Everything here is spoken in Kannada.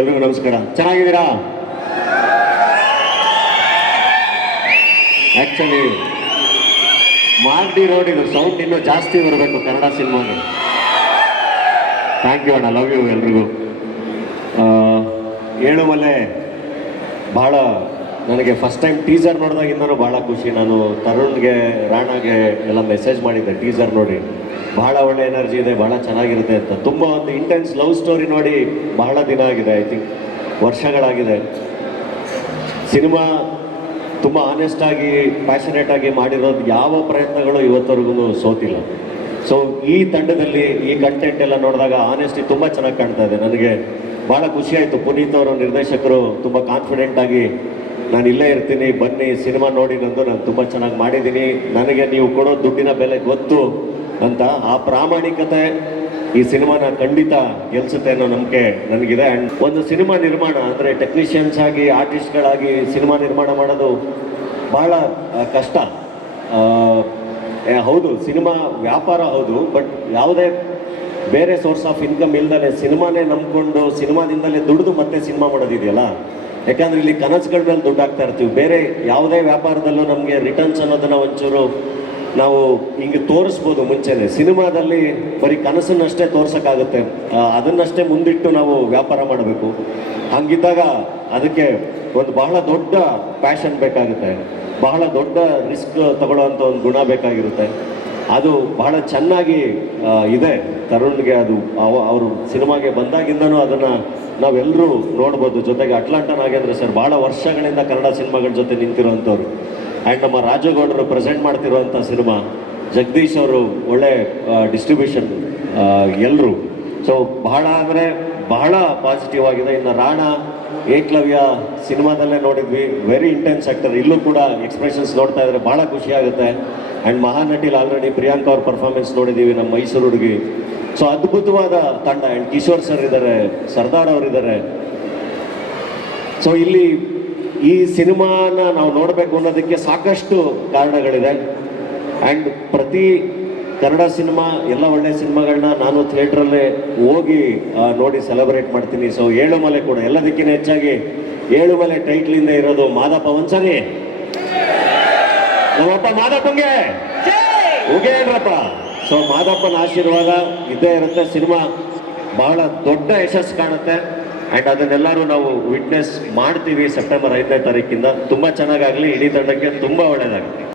ಎಲ್ರಿಗೂ ನಮಸ್ಕಾರ. ಚೆನ್ನಾಗಿದ್ದೀರಾ? ಆ್ಯಕ್ಚುಲಿ ಮಾರ್ಡಿ ರೋಡ್ ಇದು ಸೌಂಡ್ ಇನ್ನೂ ಜಾಸ್ತಿ ಬರಬೇಕು ಕನ್ನಡ ಸಿನಿಮಾಗೆ. ಥ್ಯಾಂಕ್ ಯು ಅಣ್ಣ ಲವ್ ಯು ಎಲ್ರಿಗೂ. ಏಳುಮಲೆ ಭಾಳ ನನಗೆ ಫಸ್ಟ್ ಟೈಮ್ ಟೀಸರ್ ನೋಡಿದಾಗಿಂದನೂ ಭಾಳ ಖುಷಿ. ನಾನು ತರುಣ್ಗೆ, ರಾಣಾಗೆ ಎಲ್ಲ ಮೆಸೇಜ್ ಮಾಡಿದ್ದೆ ಟೀಸರ್ ನೋಡಿ. ಬಹಳ ಒಳ್ಳೆ ಎನರ್ಜಿ ಇದೆ, ಬಹಳ ಚೆನ್ನಾಗಿರುತ್ತೆ ಅಂತ. ತುಂಬ ಒಂದು ಇಂಟೆನ್ಸ್ ಲವ್ ಸ್ಟೋರಿ ನೋಡಿ ಬಹಳ ದಿನ ಆಗಿದೆ ಐ ಥಿಂಕ್ ವರ್ಷಗಳಾಗಿದೆ. ಸಿನಿಮಾ ತುಂಬ ಆನೆಸ್ಟ್ ಆಗಿ ಪ್ಯಾಷನೇಟ್ ಆಗಿ ಮಾಡಿರೋದು ಯಾವ ಪ್ರಯತ್ನಗಳು ಇವತ್ತವರೆಗೂ ಸೋತಿಲ್ಲ. ಸೊ ಈ ತಂಡದಲ್ಲಿ ಈ ಕಂಟೆಂಟ್ ಎಲ್ಲ ನೋಡಿದಾಗ ಆನೆಸ್ಟಿ ತುಂಬ ಚೆನ್ನಾಗಿ ಕಾಣ್ತಾ ಇದೆ. ನನಗೆ ಭಾಳ ಖುಷಿ ಆಯಿತು. ಪುನೀತ್ ಅವರ ನಿರ್ದೇಶಕರು ತುಂಬ ಕಾನ್ಫಿಡೆಂಟ್ ಆಗಿ ನಾನು ಇಲ್ಲೇ ಇರ್ತೀನಿ, ಬನ್ನಿ, ಸಿನಿಮಾ ನೋಡಿ ನಂದು, ನಾನು ತುಂಬ ಚೆನ್ನಾಗಿ ಮಾಡಿದ್ದೀನಿ. ನನಗೆ ನೀವು ಕೊಡೋ ದುಡ್ಡಿನ ಬೆಲೆ ಗೊತ್ತು ಅಂತ ಆ ಪ್ರಾಮಾಣಿಕತೆ ಈ ಸಿನಿಮಾನ ಖಂಡಿತ ಗೆಲ್ಸುತ್ತೆ ಅನ್ನೋ ನಂಬಿಕೆ ನನಗಿದೆ. ಆ್ಯಂಡ್ ಒಂದು ಸಿನಿಮಾ ನಿರ್ಮಾಣ ಅಂದರೆ ಟೆಕ್ನಿಷಿಯನ್ಸ್ ಆಗಿ ಆರ್ಟಿಸ್ಟ್ಗಳಾಗಿ ಸಿನಿಮಾ ನಿರ್ಮಾಣ ಮಾಡೋದು ಬಹಳ ಕಷ್ಟ. ಹೌದು, ಸಿನಿಮಾ ವ್ಯಾಪಾರ ಹೌದು ಬಟ್ ಯಾವುದೇ ಬೇರೆ ಸೋರ್ಸ್ ಆಫ್ ಇನ್ಕಮ್ ಇಲ್ದಲೆ ಸಿನಿಮಾನೇ ನಂಬ್ಕೊಂಡು ಸಿನಿಮಾದಿಂದಲೇ ದುಡಿದು ಮತ್ತೆ ಸಿನಿಮಾ ಮಾಡೋದಿದೆಯಲ್ಲ? ಯಾಕಂದ್ರೆ ಇಲ್ಲಿ ಕನಸುಗಳ ಮೇಲೆ ದುಡ್ಡು ಹಾಕ್ತಾ ಇರ್ತೀವಿ. ಬೇರೆ ಯಾವುದೇ ವ್ಯಾಪಾರದಲ್ಲೂ ನಮಗೆ ರಿಟರ್ನ್ಸ್ ಅನ್ನೋದನ್ನ ಒಂಚೂರು ನಾವು ಹಿಂಗೆ ತೋರಿಸ್ಬೋದು ಮುಂಚೆನೆ. ಸಿನಿಮಾದಲ್ಲಿ ಬರೀ ಕನಸನ್ನಷ್ಟೇ ತೋರ್ಸೋಕ್ಕಾಗುತ್ತೆ. ಅದನ್ನಷ್ಟೇ ಮುಂದಿಟ್ಟು ನಾವು ವ್ಯಾಪಾರ ಮಾಡಬೇಕು. ಹಂಗಿದ್ದಾಗ ಅದಕ್ಕೆ ಒಂದು ಬಹಳ ದೊಡ್ಡ ಪ್ಯಾಷನ್ ಬೇಕಾಗುತ್ತೆ. ಬಹಳ ದೊಡ್ಡ ರಿಸ್ಕ್ ತಗೊಳ್ಳೋವಂಥ ಒಂದು ಗುಣ ಬೇಕಾಗಿರುತ್ತೆ. ಅದು ಬಹಳ ಚೆನ್ನಾಗಿ ಇದೆ. ತರುಣ್ಗೆ ಅದು ಅವ- ಅವರು ಸಿನಿಮಾಗೆ ಬಂದಾಗಿಂದನೂ ಅದನ್ನು ನಾವೆಲ್ಲರೂ ನೋಡ್ಬೋದು. ಜೊತೆಗೆ ಅಟ್ಲಾಂಟ ನಾಗೇಂದ್ರ ಸರ್ ಭಾಳ ವರ್ಷಗಳಿಂದ ಕನ್ನಡ ಸಿನಿಮಾಗಳ ಜೊತೆ ನಿಂತಿರುವಂಥವ್ರು. ಆ್ಯಂಡ್ ನಮ್ಮ ರಾಜಗೌಡರು ಪ್ರೆಸೆಂಟ್ ಮಾಡ್ತಿರುವಂಥ ಸಿನಿಮಾ ಜಗದೀಶ್ ಅವರು ಒಳ್ಳೆ ಡಿಸ್ಟ್ರಿಬ್ಯೂಷನ್ ಎಲ್ಲರೂ ಸೊ, ಬಹಳ ಅಂದರೆ ಬಹಳ ಪಾಸಿಟಿವ್ ಆಗಿದೆ. ಇನ್ನು ರಾಣ ಏಕಲವ್ಯ ಸಿನಿಮಾದಲ್ಲೇ ನೋಡಿದ್ವಿ. ವೆರಿ ಇಂಟೆನ್ಸ್ ಆ್ಯಕ್ಟರ್ ಇಲ್ಲೂ ಕೂಡ ಎಕ್ಸ್ಪ್ರೆಷನ್ಸ್ ನೋಡ್ತಾ ಭಾಳ ಖುಷಿ ಆಗುತ್ತೆ. ಆ್ಯಂಡ್ ಮಹಾನಟಿಲಿ ಆಲ್ರೆಡಿ ಪ್ರಿಯಾಂಕಾ ಅವ್ರ ಪರ್ಫಾರ್ಮೆನ್ಸ್ ನೋಡಿದ್ದೀವಿ ನಮ್ಮ ಮೈಸೂರು ಹುಡುಗಿ. ಸೊ ಅದ್ಭುತವಾದ ತಂಡ. ಆ್ಯಂಡ್ ಕಿಶೋರ್ ಸರ್ ಇದ್ದಾರೆ ಸರ್ದಾರ್ ಅವರಿದ್ದಾರೆ ಸೊ ಇಲ್ಲಿ ಈ ಸಿನಿಮಾನ ನಾವು ನೋಡಬೇಕು ಅನ್ನೋದಕ್ಕೆ ಸಾಕಷ್ಟು ಕಾರಣಗಳಿದೆ. ಆ್ಯಂಡ್ ಪ್ರತಿ ಕನ್ನಡ ಸಿನಿಮಾ, ಎಲ್ಲ ಒಳ್ಳೆ ಸಿನಿಮಾಗಳನ್ನ ನಾನು ಥಿಯೇಟ್ರಲ್ಲೇ ಹೋಗಿ ನೋಡಿ ಸೆಲೆಬ್ರೇಟ್ ಮಾಡ್ತೀನಿ. ಸೊ ಏಳುಮಲೆ ಕೂಡ, ಎಲ್ಲದಕ್ಕಿಂತ ಹೆಚ್ಚಾಗಿ ಏಳುಮಲೆ ಟೈಟ್ಲಿಂದ ಇರೋದು ಮಾದಪ್ಪ ಒಂದ್ಸರಿ. ನಮ್ಮಪ್ಪ ಮಾದಪ್ಪಂಗೆ. ಉಗೇನ್ರಪ್ಪ ಸೊ ಮಾದಪ್ಪನ ಆಶೀರ್ವಾದ ಇದ್ದೇ ಇರುತ್ತೆ. ಸಿನಿಮಾ ಬಹಳ ದೊಡ್ಡ ಯಶಸ್ಸು ಕಾಣುತ್ತೆ. ಆ್ಯಂಡ್ ಅದನ್ನೆಲ್ಲರೂ ನಾವು ವಿಟ್ನೆಸ್ ಮಾಡ್ತೀವಿ ಸೆಪ್ಟೆಂಬರ್ ಐದನೇ ತಾರೀಕಿಂದ. ತುಂಬ ಚೆನ್ನಾಗಾಗಲಿ, ಇಡೀ ತಂಡಕ್ಕೆ ತುಂಬ ಒಳ್ಳೆಯದಾಗುತ್ತೆ